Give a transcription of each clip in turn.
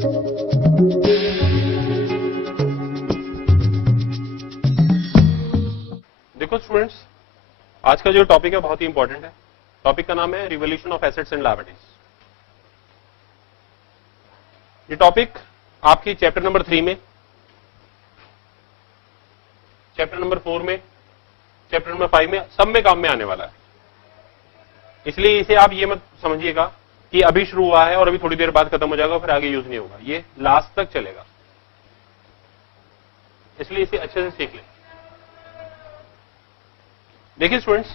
देखो स्टूडेंट्स, आज का जो टॉपिक है बहुत ही इंपॉर्टेंट है। टॉपिक का नाम है revolution of assets and liabilities. ये टॉपिक आपकी चैप्टर नंबर 3 में, चैप्टर नंबर 4 में, चैप्टर नंबर 5 में, सब में काम में आने वाला है। इसलिए इसे आप ये मत समझिएगा कि अभी शुरू हुआ है और अभी थोड़ी देर बाद खत्म हो जाएगा फिर आगे यूज नहीं होगा। ये लास्ट तक चलेगा, इसलिए इसे अच्छे से सीख लें। देखिए स्टूडेंट्स,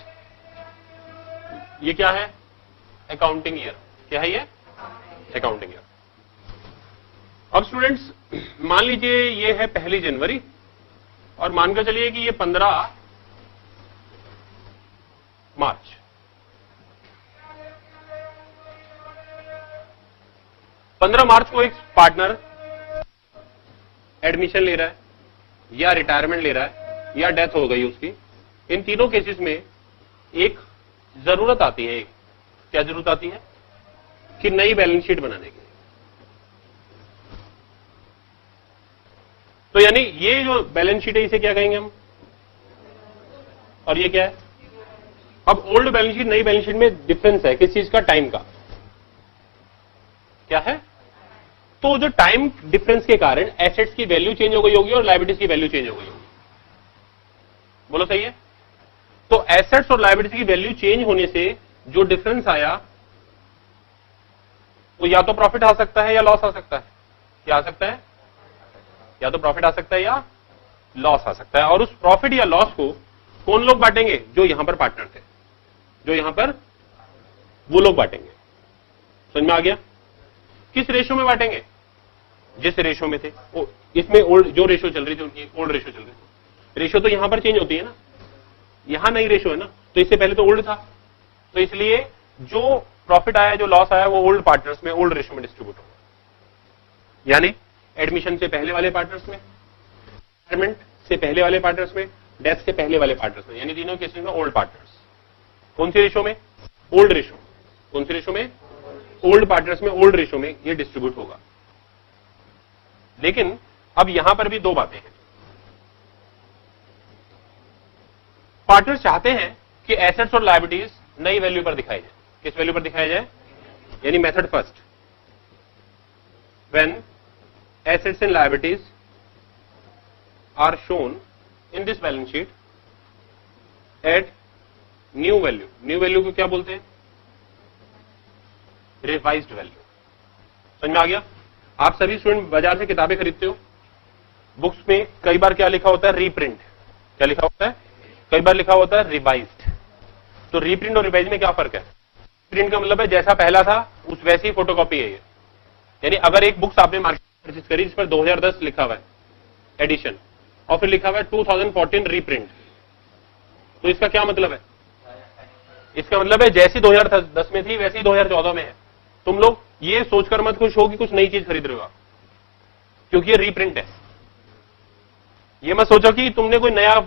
ये क्या है? Accounting year. क्या है ये? Accounting year. अब स्टूडेंट्स, मान लीजिए ये है 1 जनवरी और मानकर चलिए कि ये 15 मार्च। मार्च को एक पार्टनर एडमिशन ले रहा है या रिटायरमेंट ले रहा है या डेथ हो गई उसकी। इन तीनों केसेस में एक जरूरत आती है। क्या जरूरत आती है? कि नई बैलेंस शीट बनाने की। तो यानी ये जो बैलेंस शीट है इसे क्या कहेंगे हम? और ये क्या है? अब ओल्ड बैलेंस शीट नई बैलेंस शीट में डिफरेंस है किस चीज का? टाइम का। क्या है? तो जो टाइम डिफरेंस के कारण एसेट्स की वैल्यू चेंज हो गई होगी और लायबिलिटीज की वैल्यू चेंज हो गई होगी। बोलो सही है? तो एसेट्स और लायबिलिटीज की वैल्यू चेंज होने से जो डिफरेंस आया वो या तो प्रॉफिट आ सकता है या लॉस आ सकता है। क्या आ सकता है? या तो प्रॉफिट आ सकता है या लॉस आ सकता है। और उस प्रॉफिट या लॉस को कौन लोग बांटेंगे? जो यहां पर पार्टनर थे, जो यहां पर वो लोग बांटेंगे। समझ में आ गया? किस रेशो में बांटेंगे? जिस रेशो में थे। इसमें ओल्ड जो रेशो चल रही थी उनकी ओल्ड रेशो चल रही थी। रेशो तो यहां पर चेंज होती है ना, यहां नई रेशो है ना, तो इससे पहले तो ओल्ड था। तो इसलिए जो प्रॉफिट आया जो लॉस आया वो ओल्ड पार्टनर्स में ओल्ड रेशो में डिस्ट्रीब्यूट होगा। यानी एडमिशन से पहले वाले पार्टनर्स में, रिटायरमेंट से पहले वाले पार्टनर्स में, डेथ से पहले वाले पार्टनर्स में, यानी तीनों केसेस में ओल्ड पार्टनर्स। कौन सी रेशो में? Old ratio. कौन सी रेशो में? ओल्ड पार्टनर्स में ओल्ड रेशो में ये डिस्ट्रीब्यूट होगा। लेकिन अब यहां पर भी दो बातें हैं। पार्टनर्स चाहते हैं कि एसेट्स और लायबिलिटीज नई वैल्यू पर दिखाई जाए। किस वैल्यू पर दिखाया जाए? यानी method first, when assets and liabilities are shown in this balance sheet at new value. New value को क्या बोलते हैं? Revised value. समझ में आ गया? आप सभी स्टूडेंट बाजार से किताबें खरीदते हो, बुक्स में कई बार क्या लिखा होता है? रीप्रिंट। क्या लिखा होता है? कई बार लिखा होता है रिवाइज्ड। तो रीप्रिंट और रिवाइज में क्या फर्क है? प्रिंट का मतलब है जैसा पहला था उस वैसी फोटोकॉपी है ये। यानी अगर एक बुक्स आपने मार्केट में परचेज करी जिस पर 2010 लिखा हुआ है एडिशन और फिर लिखा हुआ है 2014 रीप्रिंट, तो इसका क्या मतलब है? इसका मतलब है जैसी 2010 में थी वैसी 2014 में है। तुम लोग ये सोचकर मत खुश हो कि कुछ नई चीज खरीद रहे हो आप, क्योंकि ये रीप्रिंट है। ये मत सोचो कि तुमने कोई नया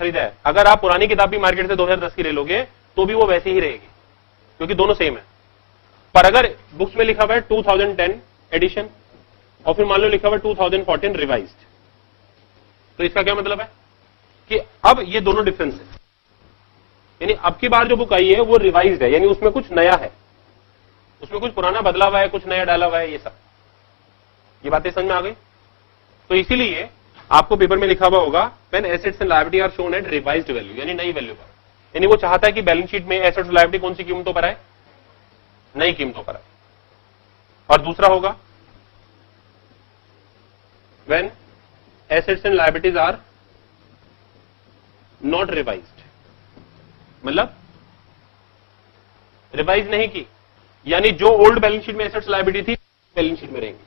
खरीदा है। अगर आप पुरानी किताब भी मार्केट से 2010 की ले लोगे तो भी वो वैसी ही रहेगी, क्योंकि दोनों सेम है। पर अगर बुक्स में लिखा हुआ है 2010 एडिशन और फिर मान लो लिखा हुआ है 2014 रिवाइज्ड, तो इसका क्या मतलब है? कि अब ये दोनों डिफरेंस है। यानी अब की बार जो बुक आई है वो रिवाइज्ड है, यानी उसमें कुछ नया है, उसमें कुछ पुराना बदला हुआ है, कुछ नया डाला हुआ है। ये सब ये बातें समझ में आ गई? तो इसीलिए आपको पेपर में लिखा हुआ होगा when assets and liability are shown at revised value, यानी नई वैल्यू पर। यानी वो चाहता है कि बैलेंस शीट में एसेट्स और लायबिलिटी कौन सी कीमतों पर है? नई कीमतों पर है। और दूसरा होगा when assets and liabilities are not revised, मतलब रिवाइज नहीं की, यानी जो ओल्ड बैलेंस शीट में एसेट्स लायबिलिटी थी बैलेंस शीट में रहेंगी।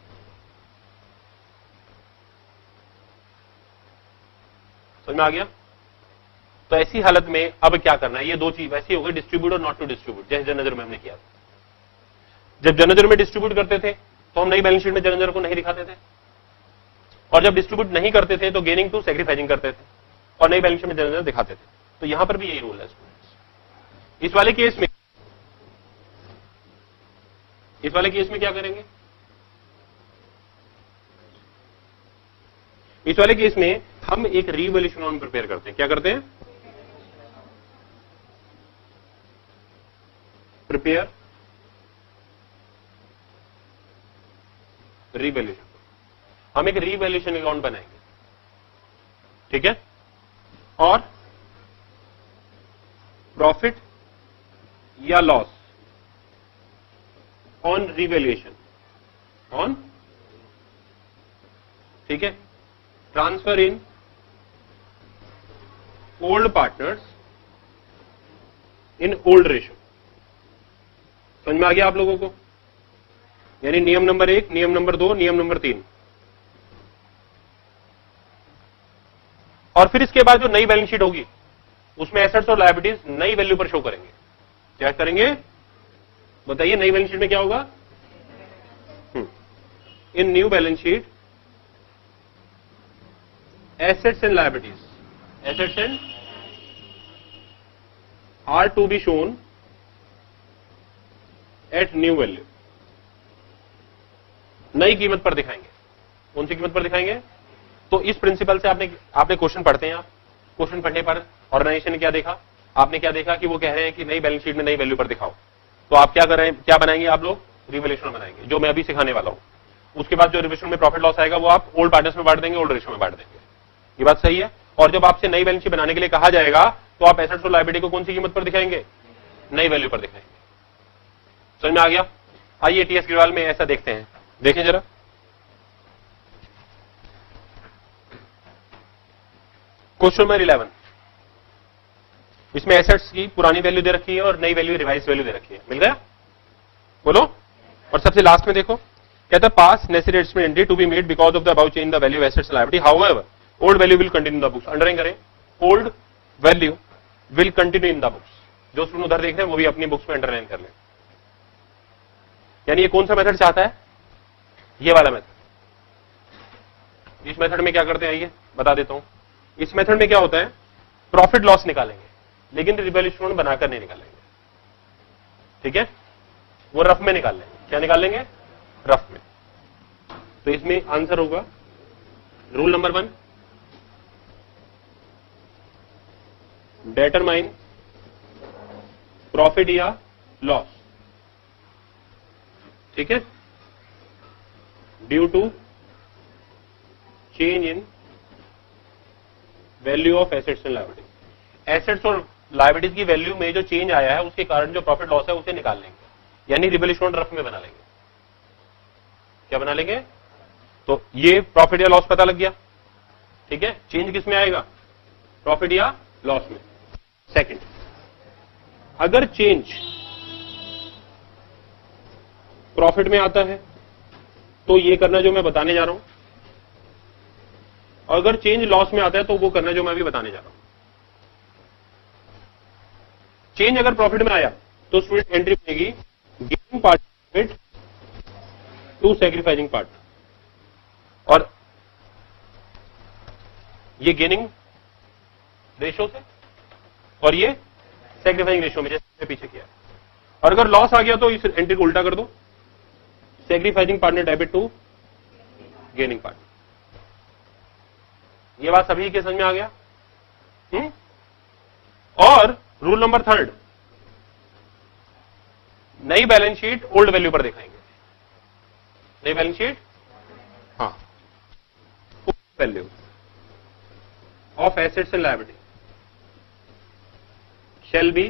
समझ में आ गया? तो ऐसी हालत में अब क्या करना है? ये दो चीज वैसी हो गई, डिस्ट्रीब्यूट और नॉट टू डिस्ट्रीब्यूट, जैसे जनरल में हमने किया। जब जनरल में डिस्ट्रीब्यूट करते थे तो हम नई बैलेंस शीट में जनरल को नहीं दिखाते थे, और जब डिस्ट्रीब्यूट नहीं करते थे तो गेनिंग टू सैक्रिफाइसिंग करते थे और नई बैलेंस शीट में जनरल दिखाते थे। तो यहां पर भी यही रूल है स्टूडेंट्स। इस वाले केस में क्या करेंगे? इस वाले केस में हम एक रिवैल्यूएशन अकाउंट प्रिपेयर करते हैं। क्या करते हैं? Prepare revaluation. हम एक रिवैल्यूएशन अकाउंट बनाएंगे, ठीक है, और प्रॉफिट या लॉस ऑन रिवैल्यूएशन ऑन, ठीक है, transfer in old partners in old ratio. समझ में आ गया आप लोगों को? यानी नियम नंबर 1, नियम नंबर 2, नियम नंबर 3। और फिर इसके बाद जो नई बैलेंस शीट होगी उसमें एसेट्स और लायबिलिटीज नई वैल्यू पर शो करेंगे। क्या करेंगे बताइए? नई बैलेंस शीट में क्या होगा? In new balance sheet assets and liabilities, assets and are to be shown at new value. नई कीमत पर दिखाएंगे। कौन सी कीमत पर दिखाएंगे? तो इस प्रिंसिपल से आपने क्वेश्चन पढ़ते हैं। आप क्वेश्चन पढ़ने पर ऑर्गेनाइजेशन ने क्या देखा? आपने क्या देखा कि वो कह रहे हैं कि नई बैलेंस शीट में नई वैल्यू पर दिखाओ। तो आप क्या कर रहे हैं? क्या बनाएंगे आप लोग? रिवैल्यूएशन बनाएंगे, जो मैं अभी सिखाने वाला हूं। उसके बाद जो रिवैल्यूएशन में प्रॉफिट लॉस आएगा वो आप ओल्ड पार्टनर्स में बांट देंगे, ओल्ड रेशियो में बांट देंगे। ये बात सही है? और जब आपसे नई बैलेंस शीट बनाने के लिए कहा जाएगा तो आप एसेट्स और लायबिलिटी को कौन सी कीमत पर दिखाएंगे? नई वैल्यू पर दिखाएंगे। समझ में आ गया? आइए टीएस अग्रवाल में ऐसा देखते हैं, देखें जरा। क्वेश्चन नंबर 11, इसमें एसेट्स की पुरानी वैल्यू दे रखी है और नई वैल्यू रिवाइज वैल्यू दे रखी है। मिल गया? बोलो। और सबसे लास्ट में देखो, कहता है pass necessary adjustment entry to be made because of the about change the value assets liability, however old value will continue in the books. Underline करें, old value will continue in the books. जो student उधर देख रहे हैं वो भी अपनी books में अंडरलाइन कर लें। यानी ये कौन सा मेथड चाहता है? ये वाला मेथड। इस मेथड में क्या करते हैं आइए बता देता हूं। इस मेथड में क्या होता है? प्रॉफिट लॉस निकालेंगे लेकिन रिवैल्यूएशन बनाकर नहीं निकालेंगे, ठीक है? वो रफ में निकाल लेंगे। क्या निकाल लेंगे? रफ में। तो इसमें आंसर होगा रूल नंबर 1, डिटरमाइन प्रॉफिट या लॉस, ठीक है, due to change in value of assets and liabilities. Assets और लायबिलिटीज की वैल्यू में जो चेंज आया है उसके कारण जो प्रॉफिट लॉस है उसे निकाल लेंगे, यानी रिवैल्यूएशन रफ में बना लेंगे। क्या बना लेंगे? तो ये प्रॉफिट या लॉस पता लग गया, ठीक है? चेंज किस में आएगा? प्रॉफिट या लॉस में। सेकंड, अगर चेंज प्रॉफिट में आता है तो ये करना जो मैं बताने जा रहा हूं, और अगर चेंज लॉस में आता है तो वो करना जो मैं अभी बताने जा रहा हूं। चेंज अगर प्रॉफिट में आया तो स्टूडेंट एंट्री बनेगी gaining part profit to sacrificing part, और ये गेनिंग रेशियो से और ये सैक्रिफाइसिंग रेशियो में, जैसे पीछे किया। और अगर लॉस आ गया तो इस एंट्री को उल्टा कर दो, sacrificing partner debit to gaining part. ये बात सभी के समझ में आ गया? और रूल नंबर 3, नई बैलेंस शीट ओल्ड वैल्यू पर दिखाएंगे। नई बैलेंस शीट, हाँ, value of assets and liability shall be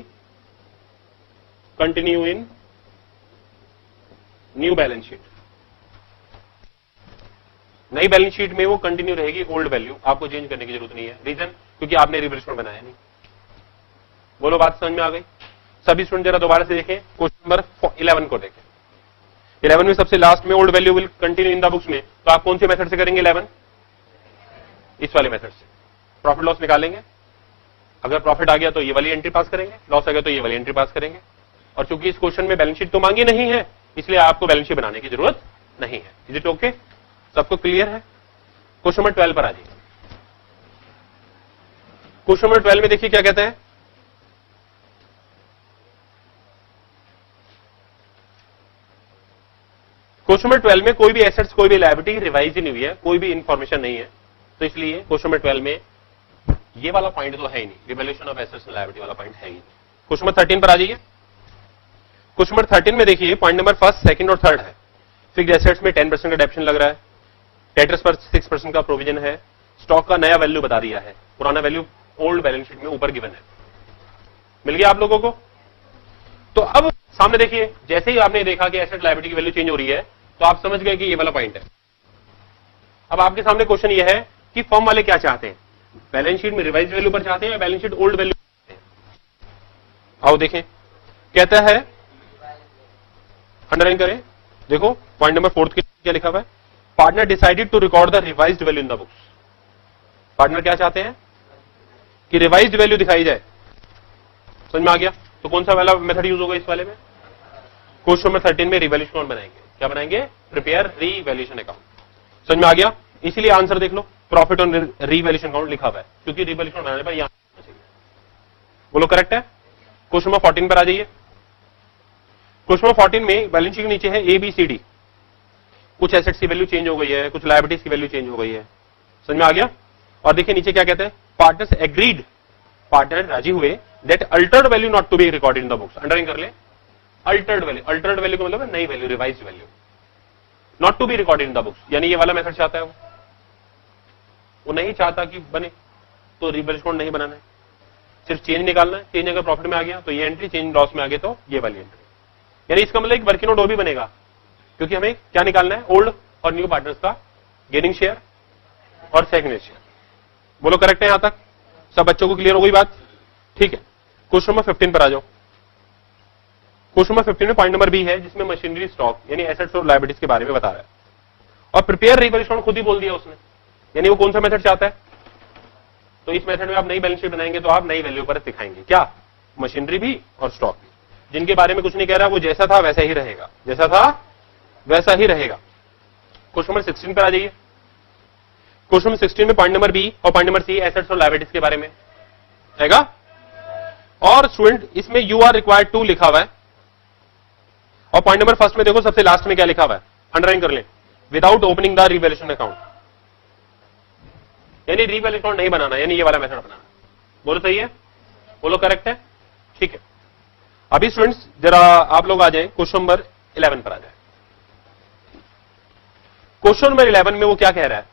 continue in new balance sheet. नई बैलेंस शीट में वो कंटिन्यू रहेगी ओल्ड वैल्यू, आपको चेंज करने की जरूरत नहीं है। रीजन, क्योंकि आपने रिवैल्यूएशन बनाया नहीं। बोलो, बात समझ में आ गई? सभी स्टूडेंट जरा दोबारा से देखें, क्वेश्चन नंबर 11 को देखें। 11 में सबसे लास्ट में old value will continue in the books में, तो आप कौन से मेथड से करेंगे? 11 इस वाले मेथड से प्रॉफिट लॉस निकालेंगे। अगर प्रॉफिट आ गया तो ये वाली एंट्री पास करेंगे, लॉस आ गया तो ये वाली एंट्री पास करेंगे। और चूंकि इस क्वेश्चन में बैलेंस शीट तो मांगी नहीं है, इसलिए आपको बैलेंस शीट बनाने की जरूरत नहीं है। Is it okay? सबको क्लियर है? क्वेश्चन नंबर 12 पर आ जाइए। क्वेश्चन नंबर 12 में देखिए क्या कहता है। क्वेश्चन नंबर 12 में कोई भी एसेट्स, कोई भी लायबिलिटी रिवाइज ही नहीं हुई है, कोई भी इंफॉर्मेशन नहीं है। तो इसलिए क्वेश्चन नंबर 12 में ये वाला पॉइंट तो है ही नहीं, revaluation of assets and liability वाला पॉइंट है ही नहीं। क्वेश्चन नंबर 13 पर आ जाइए। क्वेश्चन नंबर 13 में देखिए पॉइंट नंबर फर्स्ट, सेकंड और थर्ड है। फिक्स्ड एसेट्स में 10% का डेप्शन लग रहा है, डेटर्स पर 6% का प्रोविजन है, स्टॉक का नया वैल्यू बता दिया है, पुराना वैल्यू ओल्ड बैलेंस शीट में ऊपर गिवन है। मिल गया आप लोगों को? तो अब सामने देखिए, जैसे ही आपने देखा कि एसेट लायबिलिटी की वैल्यू चेंज हो रही है तो आप समझ गए कि ये वाला पॉइंट है। अब आपके सामने क्वेश्चन ये है कि फर्म वाले क्या चाहते हैं, बैलेंस शीट में रिवाइज वैल्यू पर चाहते हैं या बैलेंस शीट ओल्ड वैल्यू चाहते हैं? आओ देखें, कहता है अंडरलाइन करें, देखो पॉइंट नंबर 4 के क्या लिखा हुआ है, partner decided to record the revised value in the books. Partner क्या चाहते हैं कि रिवाइज्ड वैल्यू दिखाई जाए। समझ में आ गया? तो कौन सा वाला मेथड यूज होगा इस वाले में? क्वेश्चन नंबर 13 में रिवैल्यूएशन अकाउंट बनाएंगे। क्या बनाएंगे? Prepare revaluation account. समझ में आ गया? इसीलिए आंसर देख लो, प्रॉफिट ऑन रीवैल्यूएशन अकाउंट लिखा हुआ है, क्योंकि रिवैल्यूएशन बनाने पर यहां चाहिए। बोलो करेक्ट है? क्वेश्चन नंबर 14 पर आ जाइए। क्वेश्चन नंबर 14 में बैलेंस शीट के नीचे है ABCD, कुछ एसेट्स की वैल्यू चेंज हो गई है, कुछ लायबिलिटीज की वैल्यू चेंज हो गई है। समझ में आ गया? और देखिए नीचे क्या कहते हैं, पार्टनर्स एग्रीड, पार्टनर राजी हुए that altered value not to be recorded in the books. Underline कर ले, अल्टर्ड वैल्यू, अल्टर्ड वैल्यू का मतलब है नई value, revised value, not to be recorded in the books, यानी ये वाला मेथड चाहता है वो नहीं चाहता कि बने, तो रिवैल्यूएशन नहीं बनाना है, सिर्फ चेंज निकालना है। चेंज अगर प्रॉफिट में आ गया तो ये एंट्री, चेंज लॉस में आ गया तो ये वाली एंट्री। यानी इसका मतलब एक वर्किंग नोट और भी बनेगा, क्योंकि हमें क्या निकालना है, ओल्ड और न्यू पार्टनर्स का गेनिंग शेयर और सेकंड शेयर। बोलो करेक्ट है? यहां तक सब बच्चों को क्लियर हो गई बात? ठीक है, क्वेश्चन नंबर 15 पर आ जाओ। क्वेश्चन नंबर 15 में पॉइंट नंबर बी है, जिसमें मशीनरी स्टॉक यानी एसेट्स और लायबिलिटीज के बारे में बता रहा है, और प्रिपेयर रिवैल्यूएशन खुद ही बोल दिया उसने, यानी वो कौन सा मेथड चाहता है। तो इस मेथड में आप नई बैलेंस शीट बनाएंगे तो आप नई वैल्यू पर दिखाएंगे, क्या? मशीनरी भी और स्टॉक भी। जिनके बारे में कुछ नहीं कह रहा, वो जैसा था वैसा ही रहेगा, जैसा था वैसा ही रहेगा। क्वेश्चन नंबर 16 पर आ जाइए। क्वेश्चन नंबर 16 में पॉइंट नंबर बी और पॉइंट नंबर सी एसेट्स और लायबिलिटीज के बारे में रहेगा। और स्टूडेंट इसमें यू आर रिक्वायर्ड टू लिखा हुआ है, और पॉइंट नंबर फर्स्ट में देखो सबसे लास्ट में क्या लिखा हुआ है, अंडरलाइन कर ले, without opening the revaluation account, यानी रिवैल्यूएशन अकाउंट नहीं बनाना, यानी ये वाला मेथड बनाना। बोलो सही है? बोलो करेक्ट है? ठीक है, अभी स्टूडेंट्स जरा आप लोग आ जाए क्वेश्चन नंबर 11 पर आ जाए। क्वेश्चन नंबर 11 में वो क्या कह रहा है,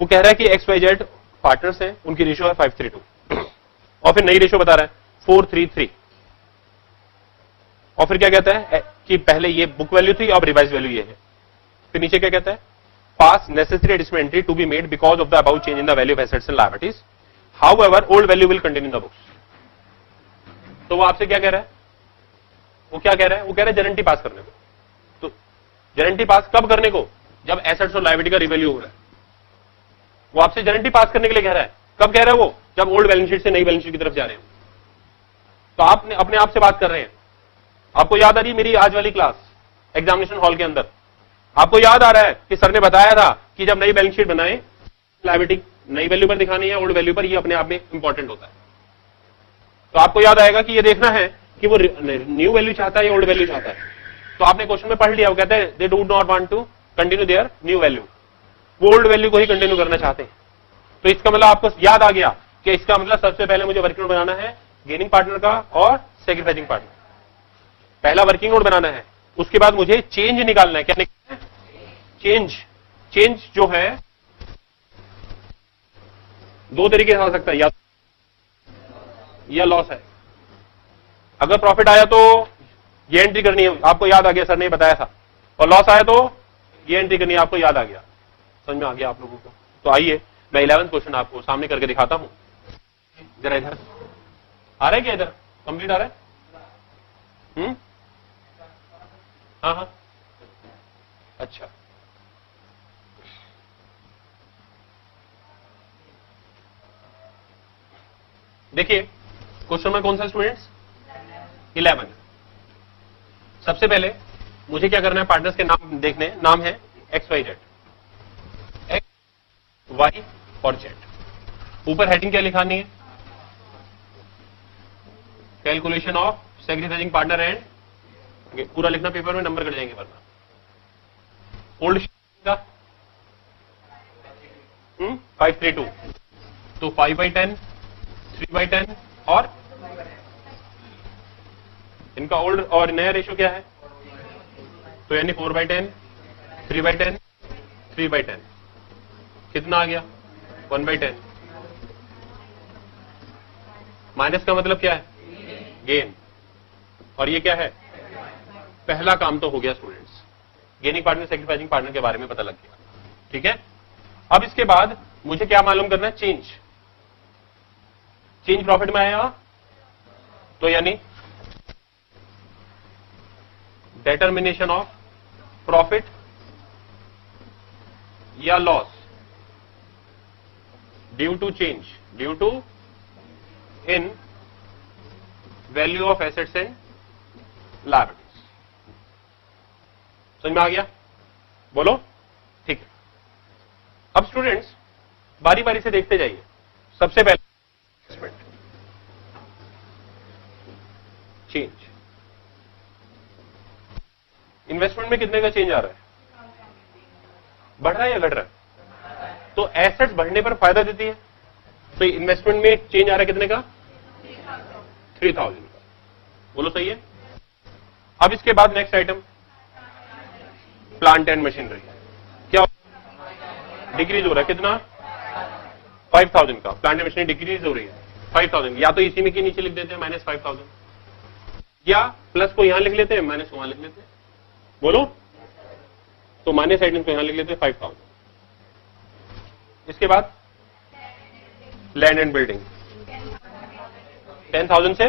वो कह रहा है कि XYZ पार्टनर्स हैं, उनकी रेशियो है 5:3:2, और फिर नई रेशियो बता रहा है 4:3:3, और फिर क्या कहता है कि पहले ये बुक वैल्यू थी, अब रिवाइज वैल्यू ये है। फिर नीचे क्या कहता है, pass necessary additional entry to be made because of the about change in the value of assets and liabilities, however old value will continue in the books. तो वो आपसे क्या कह रहा है, वो क्या कह रहा है, वो कह रहा है गारंटी पास करने को। तो गारंटी पास कब करने को, जब एसेट्स और लायबिलिटी का रिवैल्यू हो रहा है। वो आपसे गारंटी पास करने के लिए कह रहा है, कब कह रहा है वो, जब ओल्ड बैलेंस शीट से नई बैलेंस शीट की तरफ जा रहे हैं। तो आप अपने आप से बात कर रहे हैं। आपको याद आ रही है मेरी आज वाली क्लास एग्जामिनेशन हॉल के अंदर, आपको याद आ रहा है कि सर ने बताया था कि जब नई बैलेंस शीट बनाए, लायबिलिटी नई वैल्यू पर दिखानी है, ओल्ड वैल्यू पर, ये अपने आप में इंपॉर्टेंट होता है। तो आपको याद आएगा कि ये देखना है कि वो न्यू वैल्यू चाहता है या ओल्ड वैल्यू चाहता है। तो आपने क्वेश्चन में पढ़ लिया, वो कहता है they do not want to continue their new value, वो ओल्ड वैल्यू को ही कंटिन्यू करना चाहते हैं। तो इसका मतलब आपको याद आ गया कि इसका मतलब सबसे पहले मुझे वर्किंग नोट बनाना है गेनिंग पार्टनर का और सैक्रिफाइसिंग पार्टनर। पहला वर्किंग नोट बनाना है, उसके बाद मुझे चेंज निकालना है। क्या निकालना है? चेंज। चेंज जो है दो तरीके से आ सकता है, या लॉस है। अगर प्रॉफिट आया तो ये एंट्री करनी है, आपको याद आ गया, सर ने बताया था, और लॉस आया तो ये एंट्री करनी है, आपको याद आ गया। समझ में आ गया आप लोगों को? तो आइए मैं 11th क्वेश्चन आपको सामने करके दिखाता हूं। जरा इधर आ रहा है क्या, इधर कंप्लीट आ रहा है? हाँ हाँ, अच्छा। देखिए क्वेश्चन में कौन सा स्टूडेंट्स, 11। सबसे पहले मुझे क्या करना है, पार्टनर्स के नाम देखने, नाम है XYZ, X Y और Z। ऊपर हेडिंग क्या लिखानी है, calculation of sacrificing partner and, पूरा लिखना, पेपर में नंबर कट जाएंगे वरना। ओल्ड का 532, तो 5/10, 3/10 और इनका ओल्ड और नया रेशियो क्या है, तो यानी 4/10, 3/10, 3/10, कितना आ गया 1/10। माइनस का मतलब क्या है, गेन, और ये क्या है, पहला काम तो हो गया students, gaining partner sacrificing partner के बारे में पता लग गया। ठीक है, अब इसके बाद मुझे क्या मालूम करना है, चेंज प्रॉफिट में आएगा, तो यानी डिटर्मिनेशन ऑफ प्रॉफिट या loss due to change, due to in value of assets and liabilities. समझ में आ गया, बोलो, ठीक है। अब स्टूडेंट्स बारी बारी से देखते जाइए। सबसे पहले इन्वेस्टमेंट, चेंज, इन्वेस्टमेंट में कितने का चेंज आ रहा है, बढ़ रहा है या घट रहा है, तो एसेट्स बढ़ने पर फायदा देती है, तो इन्वेस्टमेंट में चेंज आ रहा है कितने का, 3000 का, बोलो सही है। अब इसके बाद next item plant and machinery, क्या डिक्रीज हो रहा है, कितना 5000 का, प्लांट एंड मशीनरी डिक्रीज हो रही है 5000, या तो इसी में के नीचे लिख देते हैं -5000, या प्लस को यहां लिख लेते हैं, माइनस को वहां लिख लेते हैं, बोलो, तो माइनस आइटम को यहां लिख लेते हैं 5000। इसके बाद लैंड एंड बिल्डिंग 10,000 से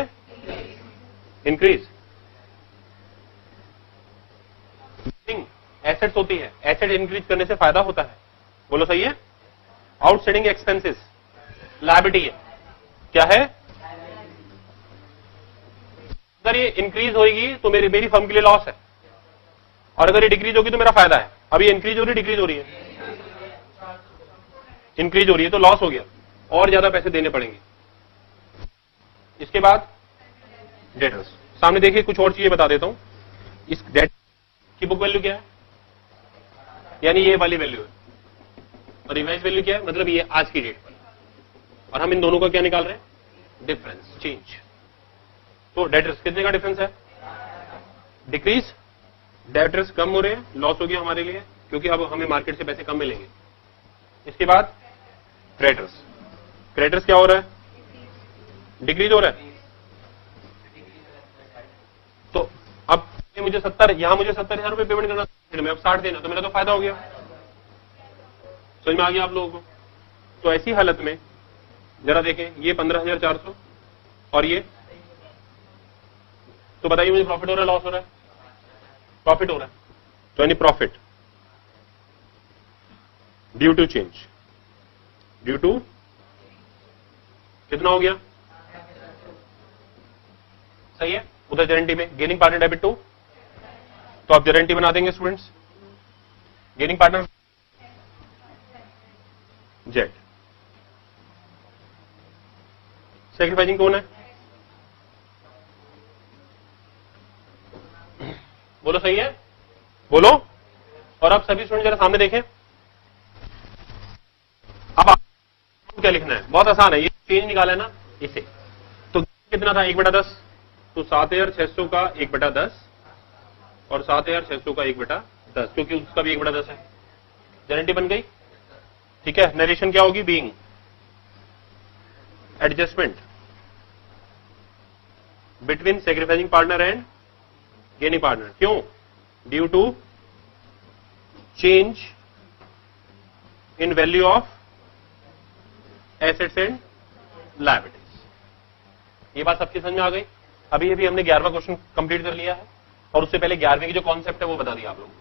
इंक्रीज, बिल्डिंग एसेट्स होती है, एसेट इंक्रीज करने से फायदा होता है, बोलो सही है। आउटस्टैंडिंग एक्सपेंसेस लायबिलिटी है, क्या है, अगर ये इंक्रीज होगी तो मेरी फर्म के लिए लॉस है, और अगर ये डिक्रीज होगी तो मेरा फायदा है। अब ये इंक्रीज हो रही है, डिक्रीज हो रही है, इंक्रीज हो रही है तो लॉस हो गया, और ज्यादा पैसे देने पड़ेंगे। इसके बाद डेटर्स, सामने देखिए कुछ और चीजें बता देता हूं। इस डेट की बुक वैल्यू क्या है, यानी ये वाली वैल्यू है, और रिवाइज वैल्यू क्या है, मतलब ये आज की डेट पर, और हम इन दोनों का क्या निकाल रहे हैं, डिफरेंस, चेंज। तो डेटर्स कितने का डिफरेंस है, डिक्रीज, डेटर्स कम हो रहे हैं, लॉस हो गया हमारे लिए, क्योंकि अब हमें मार्केट से पैसे कम मिलेंगे। इसके बाद क्रेडिटर्स, क्रेडिटर्स क्या हो रहा है, डिक्रीज हो रहा है, तो अब मुझे 70, यहां मुझे 70,000 रुपए पेमेंट करना, अब 60 देना, तो मेरा तो फायदा हो गया। समझ में आ गया आप लोगों को। तो ऐसी हालत में जरा देखें, ये 15,400 और ये, तो बताइए मुझे प्रॉफिट हो रहा है, लॉस हो रहा है, प्रॉफिट हो रहा है, तो यानी profit due to change, due to कितना हो गया, सही है। उधर गारंटी में गेनिंग पार्टनर डेबिट टू, तो आप गारंटी बना देंगे students, gaining partner Z, sacrificing कौन है, बोलो सही है, बोलो। और अब सभी स्टूडेंट जरा सामने देखें, अब आप क्या लिखना है, बहुत आसान है, ये चेंज निकाला है ना इसे, तो कितना था 1/10, तो 7,600 का 1/10 और 7,600 का 1/10, क्योंकि उसका भी 1/10 है, गारंटी बन गई। ठीक है, नरेशन क्या होगी, being adjustment between sacrificing partner and gaining partner, क्यों, due to change in value of assets and liabilities. ये बात सबकी समझ में आ गई। अभी अभी हमने 11वां क्वेश्चन कंप्लीट कर लिया है, और उससे पहले 11वें की जो कॉन्सेप्ट है वो बता दिया आप लोगों को।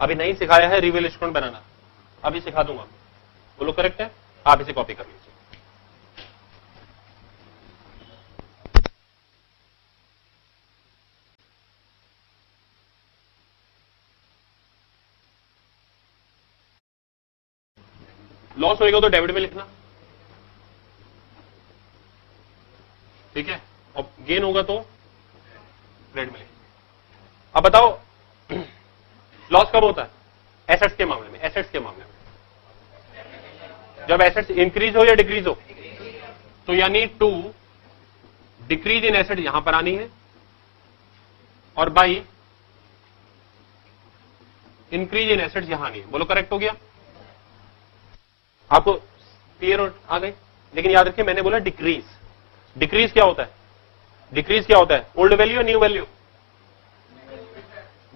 अभी नहीं सिखाया है रिवेल स्टूडेंट बनाना, अभी सिखा दूंगा, बोलो करेक्ट है, आप इसे कॉपी कर लीजिए। लॉस होएगा तो डेबिट में लिखना, ठीक है, और गेन होगा तो क्रेडिट में लिखना। अब बताओ लॉस कब होता है, एसेट्स के मामले में, एसेट्स के मामले में, जब एसेट्स इंक्रीज हो या डिक्रीज हो, तो यानी टू डिक्रीज इन एसेट यहां पर आनी है और बाई इंक्रीज इन एसेट्स यहां आनी है। बोलो करेक्ट हो गया? आपको क्लियर आ गई? लेकिन याद रखिए मैंने बोला डिक्रीज। डिक्रीज क्या होता है? डिक्रीज क्या होता है? Old value new value?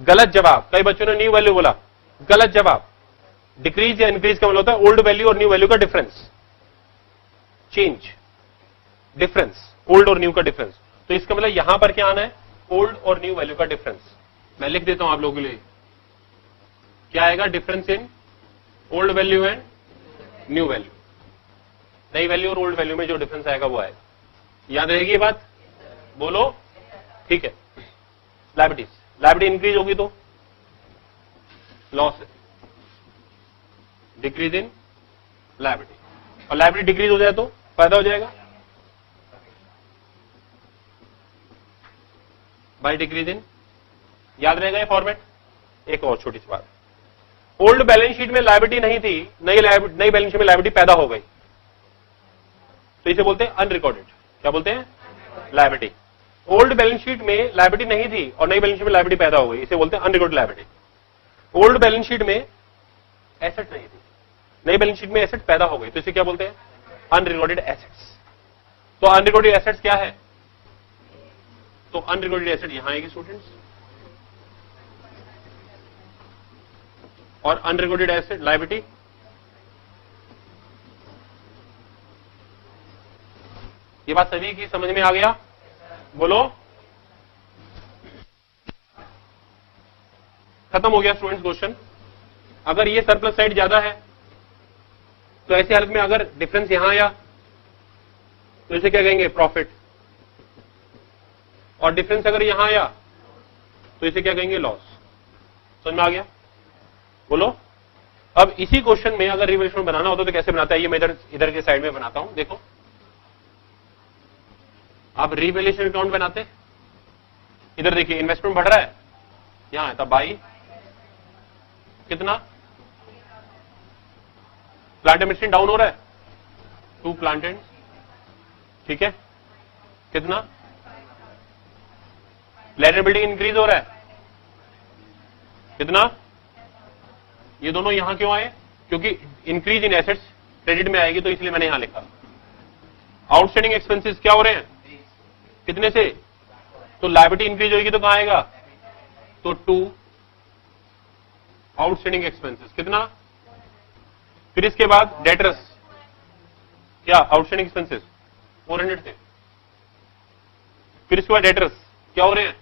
गलत जवाब। कई बच्चों ने न्यू वैल्यू बोला, गलत जवाब। डिक्रीज या इंक्रीज का मतलब होता है ओल्ड वैल्यू और न्यू वैल्यू का डिफरेंस, चेंज, डिफरेंस, ओल्ड और न्यू का डिफरेंस। तो इसका मतलब यहां पर क्या आना है? ओल्ड और न्यू वैल्यू का डिफरेंस। मैं लिख देता हूं आप लोगों के लिए, क्या आएगा? Difference in old value and new value. नई वैल्यू और ओल्ड वैल्यू में जो डिफरेंस आएगा वो आएगा। याद रहेगी ये बात? बोलो ठीक है। लायबिलिटीज, लायबिलिटी इंक्रीज होगी तो लॉस है, डिक्रीज इन लायबिलिटी, और लायबिलिटी डिक्रीज हो जाए तो फायदा हो जाएगा बाय डिक्रीज इन। याद रहेगा ये फॉर्मेट? एक और छोटी सी बात, ओल्ड बैलेंस शीट में लायबिलिटी नहीं थी, नई बैलेंस शीट में लायबिलिटी पैदा हो गई, तो इसे बोलते हैं अनरिकॉर्डेड। क्या बोलते हैं? लायबिलिटी। ओल्ड बैलेंस शीट में लायबिलिटी नहीं थी और नई बैलेंस शीट में लायबिलिटी पैदा हो गई, इसे बोलते हैं unrecorded liability. Old balance sheet में एसेट नहीं थी, नई बैलेंस शीट में एसेट पैदा हो गई, तो इसे क्या बोलते हैं? Unrecorded assets. तो अनरिकॉर्डेड एसेट्स क्या है? तो अनरिकॉर्डेड एसेट यहां आएगी स्टूडेंट्स, और अनरिकॉर्डेड एसेट लायबिलिटी ये बात सभी की समझ में आ गया? बोलो खत्म हो गया स्टूडेंट्स क्वेश्चन। अगर ये सरप्लस साइड ज्यादा है तो ऐसी हालत में अगर डिफरेंस यहां आया तो इसे क्या कहेंगे? प्रॉफिट। और डिफरेंस अगर यहां आया तो इसे क्या कहेंगे? लॉस। समझ में आ गया? बोलो। अब इसी क्वेश्चन में अगर रिवैल्यूएशन बनाना होता तो कैसे बनाता है? ये मैं इधर के साइड में बनाता हूं। देखो आप रिवैल्यूएशन अकाउंट बनाते, इधर देखिए इन्वेस्टमेंट बढ़ रहा है, यहां है तब बाई कितना? प्लांट एंड मशीन डाउन हो रहा है, 2 प्लांट एंड, ठीक है, कितना? लैंड एंड बिल्डिंग इंक्रीज हो रहा है, कितना? ये दोनों यहां क्यों आए? क्योंकि इंक्रीज इन एसेट्स क्रेडिट में आएगी, तो इसलिए मैंने यहां लिखा। आउटस्टैंडिंग एक्सपेंसेस क्या हो रहे हैं? कितने से? तो लायबिलिटी इंक्रीज होगी तो कहां आएगा? तो 2 आउटस्टैंडिंग एक्सपेंसेस, कितना? फिर इसके बाद डेटर्स, क्या आउटस्टैंडिंग एक्सपेंसेस? 400 थे। फिर इसके बाद डेटर्स क्या हो रहे हैं?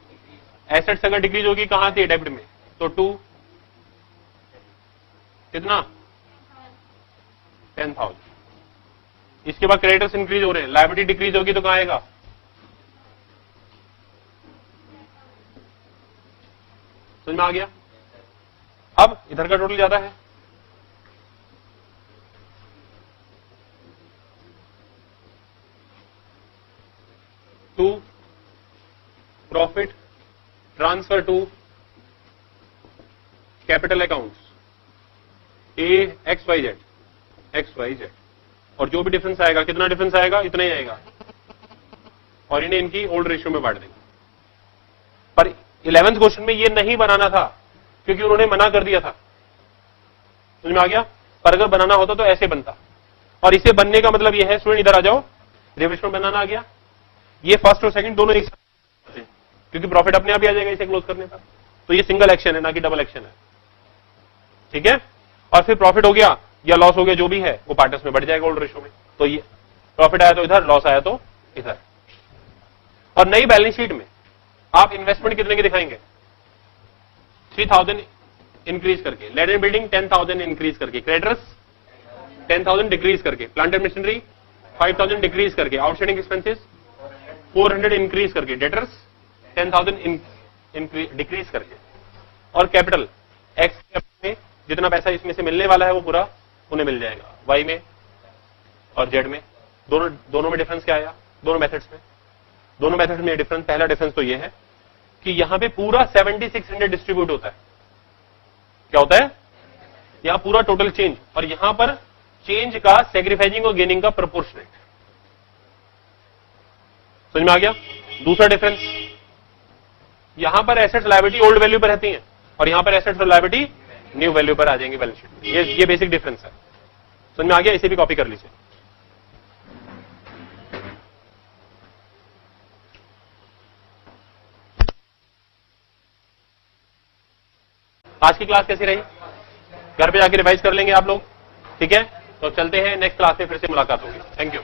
एसेट्स अगर डिक्रीज होगी कहां थी? डेबिट में, तो 2 कितना? 10,000। इसके बाद क्रेडिटर्स इंक्रीज हो रहे हैं, लायबिलिटी डिक्रीज होगी तो कहां आएगा? समझ में आ गया? अब इधर का टोटल ज्यादा है, to profit transfer to capital accounts XYZ, और जो भी डिफरेंस आएगा, कितना डिफरेंस आएगा? इतना ही आएगा, और इन्हें इनकी ओल्ड रेशियो में बांट देंगे। पर 11th क्वेश्चन में ये नहीं बनाना था क्योंकि उन्होंने मना कर दिया था। समझ में आ गया? पर अगर बनाना होता तो ऐसे बनता, और इसे बनने का मतलब ये है, स्टूडेंट इधर आ जाओ, रिविजन बनाना आ गया, ये फर्स्ट और सेकंड दोनों एक साथ, क्योंकि प्रॉफिट अपने आप ही आ जाएगा इसे क्लोज करने का, तो ये सिंगल एक्शन है ना कि डबल एक्शन है, ठीक है? और फिर प्रॉफिट हो गया या लॉस हो गया, जो भी है वो पार्टनर्स में बढ़ जाएगा ओल्ड रेशियो में, तो ये प्रॉफिट आया तो इधर, लॉस आया तो इधर। और नई बैलेंस शीट में आप इन्वेस्टमेंट कितने की दिखाएंगे? 3,000 इंक्रीज करके, लैंड एंड बिल्डिंग 10,000 इंक्रीज करके, क्रेडिटर्स 10,000 डिक्रीज करके, प्लांट एंड मशीनरी 5,000 डिक्रीज करके, आउटस्टैंडिंग एक्सपेंसेस 400 इंक्रीज करके, डेटर्स 10,000 डिक्रीज करके, और कैपिटल एक्स में जितना पैसा इसमें से मिलने वाला है वो पूरा उन्हें मिल जाएगा, वाई में और जेड में। दोनों में डिफरेंस क्या आया? दोनों मेथड्स में, दोनों मेथड्स में डिफरेंस, पहला डिफरेंस तो ये है कि यहां पे पूरा 7600 डिस्ट्रीब्यूट होता है। क्या होता है? यहां पूरा टोटल चेंज, और यहां पर चेंज का सेक्रीफाइसिंग और गेनिंग का प्रोपोर्शनेट। समझ में आ गया? दूसरा डिफरेंस, यहां पर एसेट्स लायबिलिटी ओल्ड वैल्यू पर रहती हैं और यहां पर एसेट्स और लायबिलिटी न्यू वैल्यू पर आ जाएंगे बैलेंस शीट में। ये बेसिक डिफरेंस है। समझ में आ गया? इसे भी कॉपी कर लीजिए। आज की क्लास कैसी रही? घर पे जाके रिवाइज कर लेंगे आप लोग, ठीक है? तो चलते हैं, नेक्स्ट क्लास में फिर से मुलाकात होगी। Thank you.